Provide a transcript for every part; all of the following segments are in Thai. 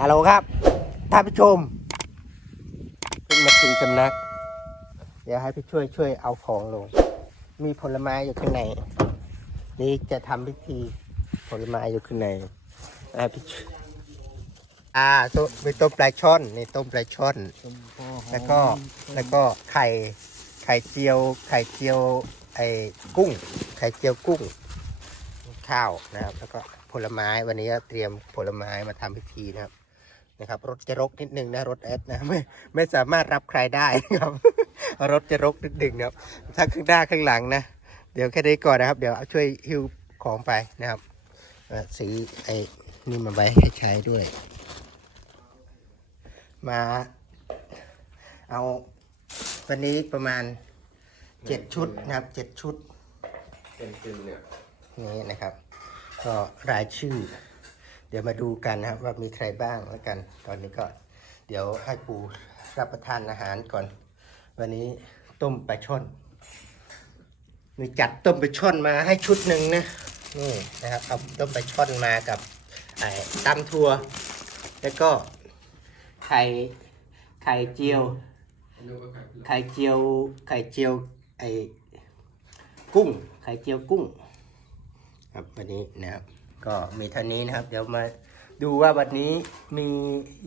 ฮัลโหลครับท่านผู้ชมเพิ่งมาถึงสำนัก เดี๋ยวให้พี่ช่วยช่วยเอาของลง มีผลไม้อยู่ข้างในนี่จะทำพิธีผลไม้อยู่ข้างในให้พี่ช่วยอ่าต้มมีต้มปลาช่อนนี่ต้มปลาช่อน แล้วก็แล้วก็ไข่ไข่เจียว ไข่เจียวไอ้กุ้ง ไข่เจียวกุ้ง ข้าวนะครับ แล้วก็ผลไม้วันนี้เตรียมผลไม้มาทำพิธีนะครับ นะครับ รถจะรกนิดนึงนะรถแอดนะไม่ไม่สามารถรับใครได้ครับ รถจะรกนิดนึงนะครับทั้งข้างหน้าข้างหลังนะ เดี๋ยวแค่นี้ก่อนนะครับ เดี๋ยวช่วยหิ้วของไปนะครับเอ่อสีไอ้นี่มาไว้ให้ใช้ด้วย มาเอาวันนี้ประมาณเจ็ดชุดนะครับเจ็ดชุดเป็นจริงเนี่ยนี้นะครับ ก็รายชื่อ เดี๋ยวมาดูกันนะครับว่ามีใครบ้างแล้วกัน ตอนนี้ก็เดี๋ยวให้ปูรับประทานอาหารก่อน วันนี้ต้มปลาช่อนมีจัดต้มปลาช่อนมาให้ชุดหนึ่งนะนี่นะครับเอาต้มปลาช่อนมากับไอ้ตำทัวแล้วก็ไข่ไข่เจียว ไข่เจียวไข่เจียวไอ้กุ้ง ไข่เจียวกุ้ง ครับวันนี้นะครับ ก็มีเท่านี้นะครับ เดี๋ยวมาดูว่าวันนี้มี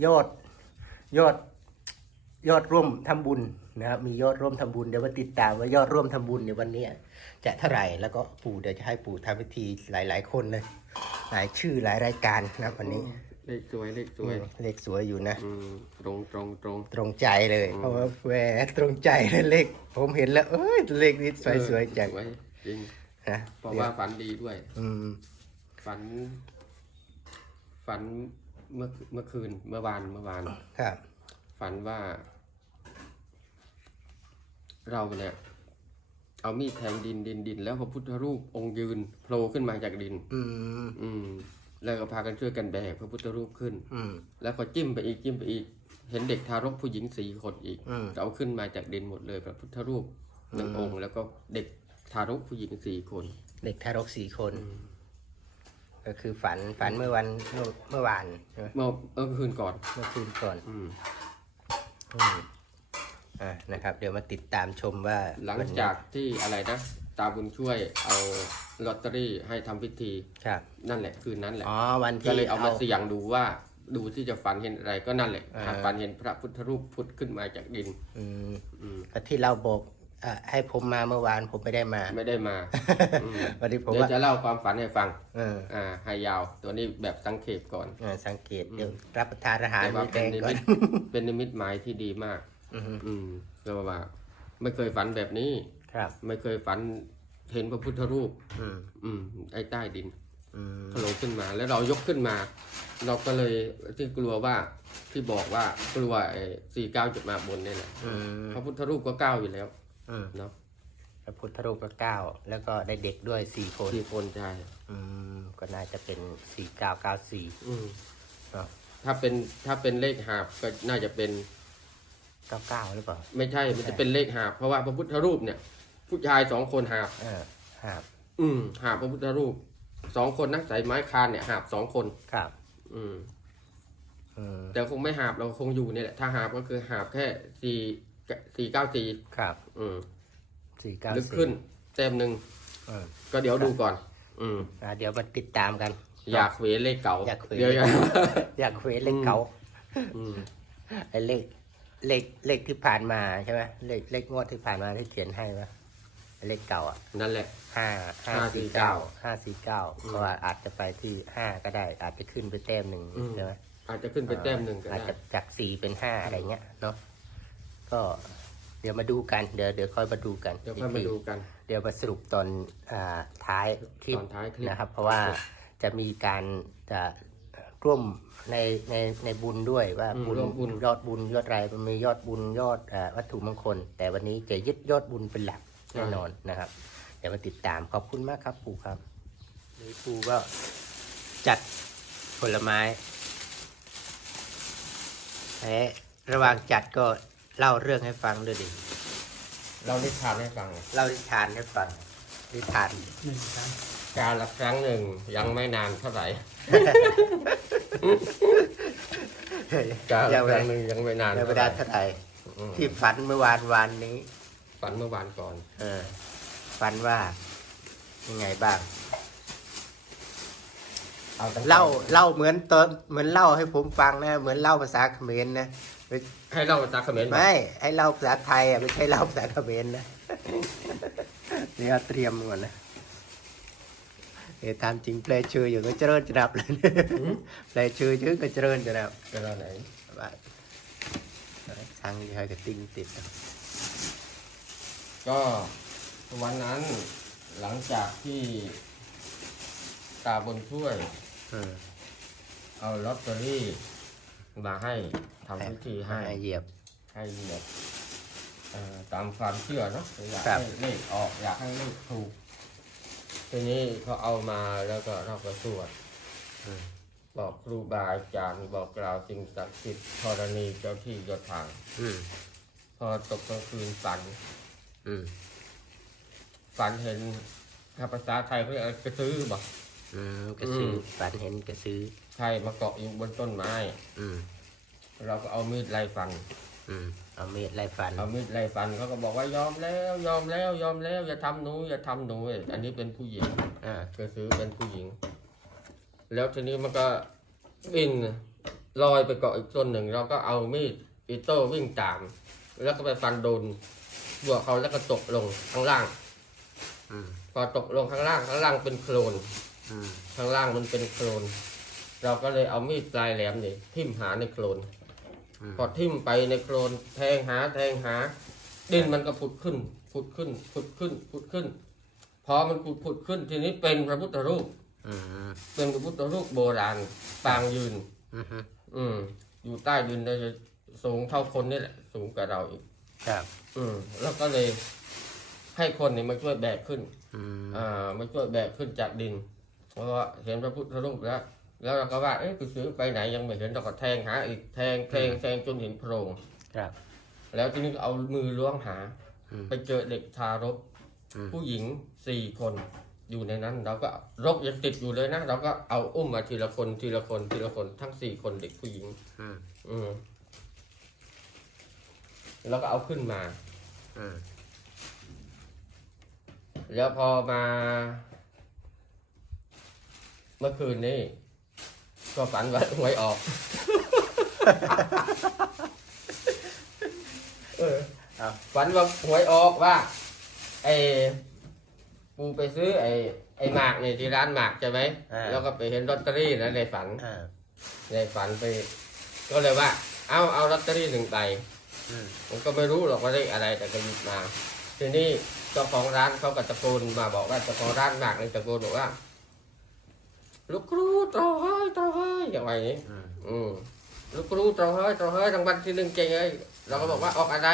ยอดยอดยอดร่วมทำบุญนะครับ มียอดร่วมทำบุญเดี๋ยวมาติดตามว่ายอดร่วมทำบุญในวันนี้จะเท่าไหร่แล้วก็ปู่เดี๋ยวจะให้ปู่ทำพิธีหลาย ๆ คนเลย หลายชื่อหลายรายการนะครับวันนี้ เลขสวยเลขสวยอืมเลขสวยอยู่นะอืมตรงตรงตรงตรงใจเลยเพราะว่าแหวตรงใจเลยเลข ผมเห็นแล้ว เอ้ยเลขนี้สวยๆจังสวยจริงนะเพราะว่าฝันดีด้วย อืม ฝัน ฝันเมื่อเมื่อคืนเมื่อวานเมื่อวาน ครับ ฝันว่า เราเนี่ย เอามีดแทงดินดินดิน แล้วพระพุทธรูปองค์ยืนโผล่ขึ้นมาจากดิน อืม อืม แล้วก็พากันช่วยกันแบกพระพุทธรูปขึ้น อืม แล้วก็จิ้มไปอีกจิ้มไปอีก เห็นเด็กทารกผู้หญิงสี่คนอีกอืม เอาขึ้นมาจากดินหมดเลยพระพุทธรูปหนึ่งองค์ แล้วก็เด็กทารกผู้หญิงสี่คน เด็กทารกสี่คน ก็คือฝันฝันเมื่อวันเมื่อเมื่อวานใช่ไหมเมื่อเมื่อคืนก่อน เมื่อคืนก่อนอืม อืมอ่านะครับ เดี๋ยวมาติดตามชมว่าหลังวันนี้จากที่อะไรนะตาบุญช่วยเอาลอตเตอรี่ให้ทำพิธีครับนั่นแหละคืนนั้นแหละอ๋อวันก็ที่เลยเอามาเสี่ยงดูว่าดูที่จะฝันเห็นอะไรก็นั่นแหละอ่าหากฝันเห็นพระพุทธรูปพุทธขึ้นมาจากดิน อืมอืม ก็ที่เราบอก อ่าให้ผมมาเมื่อวานผมไม่ได้มา ไม่ได้มาอืมวันนี้ผมเดี๋ยวว่าจะเล่าความฝันให้ฟัง เอออ่าให้ยาว ตัวนี้แบบสังเขปก่อนเออสังเกตเดี๋ยวรับประทานอาหารแต่ว่ามีแรเป็นงนิก่อมิน ตเป็นนิมิตหมายที่ดีมาก อือฮึอืมก็ว่า ไม่เคยฝันแบบนี้ ครับ ไม่เคยฝันเห็นพระพุทธรูป อืมอืมไอ้ใต้ดินอืมโผล่ขึ้นมา แล้วเรายกขึ้นมา เราก็เลยที่กลัวว่าที่บอกว่ากลัวไอ้สี่เก้าจุดมาบนเนี่ยแหละอืมพระพุทธรูปก็เก้าอยู่แล้ว อืมเนาะพระพุทธรูปก็เก้าแล้วก็ได้เด็กด้วยสี่คนสี่คนใช่อืมก็น่าจะเป็นสี่เก้าเก้าสี่อืมเนาะถ้าเป็นถ้าเป็นเลขหาบก็น่าจะเป็นเก้าเก้าหรือเปล่าไม่ใช่ มันจะเป็นเลขหาบเพราะว่าพระพุทธรูปเนี่ย ผู้ชายสองคนหาบเออครับอืมหาบพระพุทธรูปสองคนนะใส่ไม้คานเนี่ยหาบสองคนครับอืมอืมแต่คงไม่หาบเราคงอยู่เนี่ยแหละถ้าหาบก็คือหาบแค่สี่ สี่เก้าสี่ครับอืมสี่เก้าลึกสี่ขึ้นแต้มหนึ่งอืมก็เดี๋ยวดูก่อน อืมอ่าเดี๋ยวมาติดตามกัน อยากเวเลขเก่าอยากเขวเดี๋ยวอยากเควสเลขเก่าอืมไอ้เลขเลขเลขที่ผ่านมาใช่ไหมเลขเลขงวดที่ผ่านมาที่เขียนให้ปะไอ้เลขเก่าอะนั่นแหละห้าห้าสี่549เก้าห้าสี่เก้าก็อาจจะไปที่ห้าก็ได้ อาจจะขึ้นไปแต้มหนึ่งอืมใช่ไหมอาจจะขึ้นไปแต้มหนึ่งก็อาจได้จะจากสี่เป็นห้าอะไรเงี้ยเนาะ ก็เดี๋ยวมาดูกัน เดี๋ยวเดี๋ยวค่อยมาดูกันเดี๋ยวค่อยมาดูกัน เดี๋ยวมาสรุปตอนอ่าท้ายคลิปตอนท้ายคลิปนะครับ เพราะว่าจะมีการจะร่วมในในในบุญด้วยว่าอืมบุญร่วมบุญยอดบุญยอดอะไรมันมียอดบุญยอดอ่าวัตถุมงคล แต่วันนี้จะยึดยอดบุญเป็นหลักแน่นอนนะครับ เดี๋ยวมาติดตามขอบคุณมากครับปู่ครับนี่ปู่ก็จัดผลไม้และระหว่างจัดก็ เล่าเรื่องให้ฟังด้วยดิเราได้ทานให้ฟัง เล่านิทานให้ฟังนิทานการละครั้งหนึ่งยังไม่นานเท่าไหร่ การยังคไม่รั้งหนึ่งยังไม่นานยังไม่ได้เท่าไหร่อืมที่ฝันเมื่อวานวานนี้ ฝันเมื่อวานก่อน เออฝันว่ายังไงบ้าง เอาตั้งแต่เล่าเล่าเหมือนตอนเหมือนเล่าให้ผมฟังนะ เหมือนเล่าภาษาเขมรนะไม่ให้เล่าภาษาเขมรไม่ให้เล่าภาษาไทยอะไม่ใช่เล่าภาษาเขมรนะนี่เอาเตรียมก่อนนะเดี๋ยวตามจริงแปลชื่ออยู่ก็เจริญจะดับเลยหืมแปลชื่อชื่อก็เจริญจะดับจะเล่าไหนว่าสั่งอยังไงก็ติ้งติดนะก็วันนั้นหลังจากที่ตาบนช่วยอืม เอาลอตเตอรี่มาให้ทำพิธีให้ให้เหยียบให้เหยียบเอ่อตามความเชื่อเนาะอยากครับให้เลขออกอยากให้เลขถูก ทีนี้เขาเอามาแล้วก็เราก็สวดอืมบอกครูบาอาจารย์บอกกล่าวสิ่งศักดิ์สิทธิ์ธรณีเจ้าที่เจ้าทางอืมพอตกกลางคืนฝันอืมฝันเห็นถ้าภาษาไทยเขาเรียกอะไรกระซื้อบอก อืมกระซื้อมฝันเห็นกระซื้อ ใช่มาเกาะอยู่บนต้นไม้ อืมเราก็เอามีดไล่ฟัน อืมเอามีดไล่ฟัน เอามีดไล่ฟันเขาก็บอกว่ายอมแล้วยอมแล้วยอมแล้วอย่าทำหนูอย่าทำหนูอันนี้เป็นผู้หญิงอ่าก็ซื้อเป็นผู้หญิง แล้วทีนี้มันก็บินลอยไปเกาะอีกต้นหนึ่งเราก็เอามีดอิโต้วิ่งตาม แล้วก็ไปฟันโดนบัวเขาแล้วก็ตกลงข้างล่างอืมพอตกลงข้างล่างข้างล่างเป็นโคลนอืม ข้างล่างมันเป็นโคลน เราก็เลยเอามีดปลายแหลมนี่ทิ่มหาในโคลนอืมพอทิ่มไปในโคลนแทงหาแทงหาดินมันก็ผุดขึ้นผุดขึ้นผุดขึ้นผุดขึ้น พอมันผุดผุดขึ้นทีนี้เป็นพระพุทธรูปอืมอืมเป็นพระพุทธรูปโบราณปางยืนอืมอืมอยู่ใต้ดินได้สูงเท่าคนนี่แหละ สูงกว่าเราอีก ครับ อืมแล้วก็เลยให้คนนี่มาช่วยแบกขึ้นอืมอ่ามาช่วยแบกขึ้นจากดิน เพราะว่าเห็นพระพุทธรูปแล้ว แล้วเราก็ว่า เอ๊ะคุณซื้อไปไหนยังไม่เห็นเราก็แทงหาอีกแทงแทงแทงจนเห็นโพรงครับ แล้วทีนี้ก็เอามือล้วงหา อืม ไปเจอเด็กทารก อืม ผู้หญิงสี่คนอยู่ในนั้น เราก็รกยังติดอยู่เลยนะเราก็เอาอุ้มมาทีละคนทีละคนทีละคนทั้งสี่คนเด็กผู้หญิง อืมอืมแล้วก็เอาขึ้นมา อืมแล้วพอมา เมื่อคืนนี้ ก็ฝันว่าหวยออก เออเอา ฝันว่าหวยออกว่า ไอ้ปูไปซื้อ ไอ้ไอ้หมากเนี่ยที่ร้านหมากใช่ไหมอ่า แล้วก็ไปเห็นลอตเตอรี่นะในฝัน อ่าในฝันไป ก็เลยว่า เอาเอาลอตเตอรี่หนึ่งใบ อืมผมก็ไม่รู้หรอกว่าเลขอะไรแต่ก็หยิบมา ทีนี้เจ้าของร้านเขาก็ตะโกนมาบอกว่าเจ้าของร้านหมากเลยตะโกนบอกว่า ลูกครูตรอให้ตรอให้อย่างไรนี้อืมอืมลูกครูตรอให้ตรอให้รางวัลที่หนึ่งเก่งเลยเราก็บอกว่าออกอะไร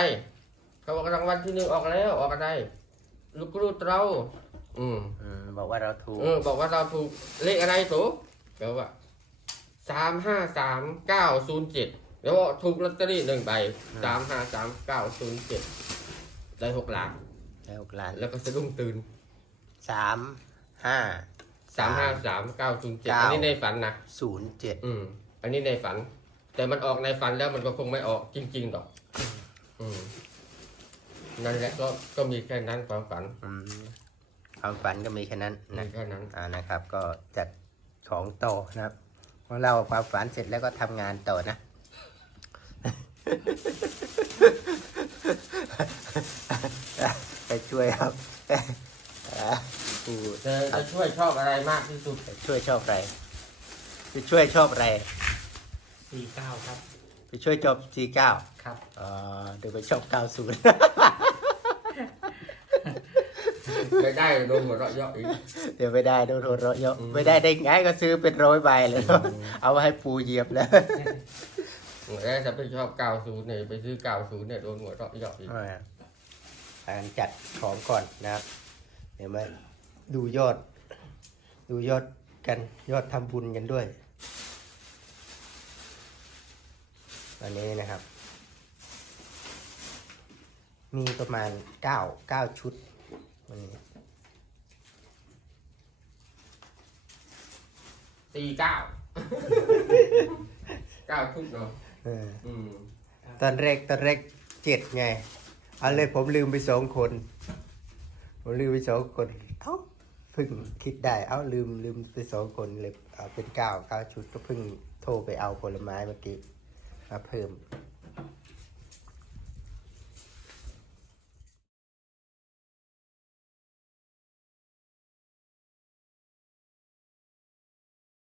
เขาบอกรางวัลที่หนึ่งออกแล้วออกอะไร ลูกครูตราอืม อืมบอกว่าเราถูกเออบอกว่าเราถูกเลขอะไรถูกเขาว่าสามห้าสามเก้าศูนย์เจ็ดแล้วก็ถูกลอตเตอรี่หนึ่งใบสามห้าสามเก้าศูนย์เจ็ดได้หกล้านแล้วหกล้านแล้วก็สะดุ้งตื่นสามห้า สามห้าสามเก้าศูนย์เจ็ดเก้าอันนี้ในฝันนะศูนย์เจ็ดอืม อันนี้ในฝัน แต่มันออกในฝันแล้วมันก็คงไม่ออกจริงๆหรอก อืมนั่นแหละก็ก็มีแค่นั้นความฝันอืมความฝันก็มีแค่นั้นมีนะแค่นั้น อ่านะครับ ก็จัดของต่อนะครับพอเราความฝันเสร็จแล้วก็ทำงานต่อนะ ไปช่วยครับอ่าผู้จะจะช่วยชอบอะไรมากที่สุดไปช่วยชอบอะไรไปช่วยชอบอะไรสี่เก้าครับ ไปช่วยชอบสี่เก้าครับ อ๋อเดี๋ยวไปชอบเก้าศูนย์ไม่ได้โดนหัวเราะเยาะอีก เดี๋ยวไม่ได้โดนโทรเราะเยอะอืม ไม่ได้ได้ไงก็ซื้อเป็นร้อยใบเลย เอาไว้ให้ปูเหยียบแล้วแล้วจะไปชอบ90เนี่ยไปซื้อ90เนี่ยโดนหัวเราะเยาะอีกการจัดของก่อนนะครับเห็นไหม ดูยอด ดูยอดกันยอดทำบุญกันด้วยวันนี้นะครับ มีประมาณเก้าเก้าชุดวันนี้ตีเก้าเก้าชุดเนาะเอออืมตอนแรกตอนแรกเจ็ดไง เอาเลยผมลืมไปสองคน ผมลืมไปสองคน เอ้า เพิ่งคิดได้ เอ้าลืมลืมไปสองคนเลยเอาเป็นเก้าเก้าชุดก็เพิ่งโทรไปเอาผลไม้เมื่อกี้มาเพิ่ม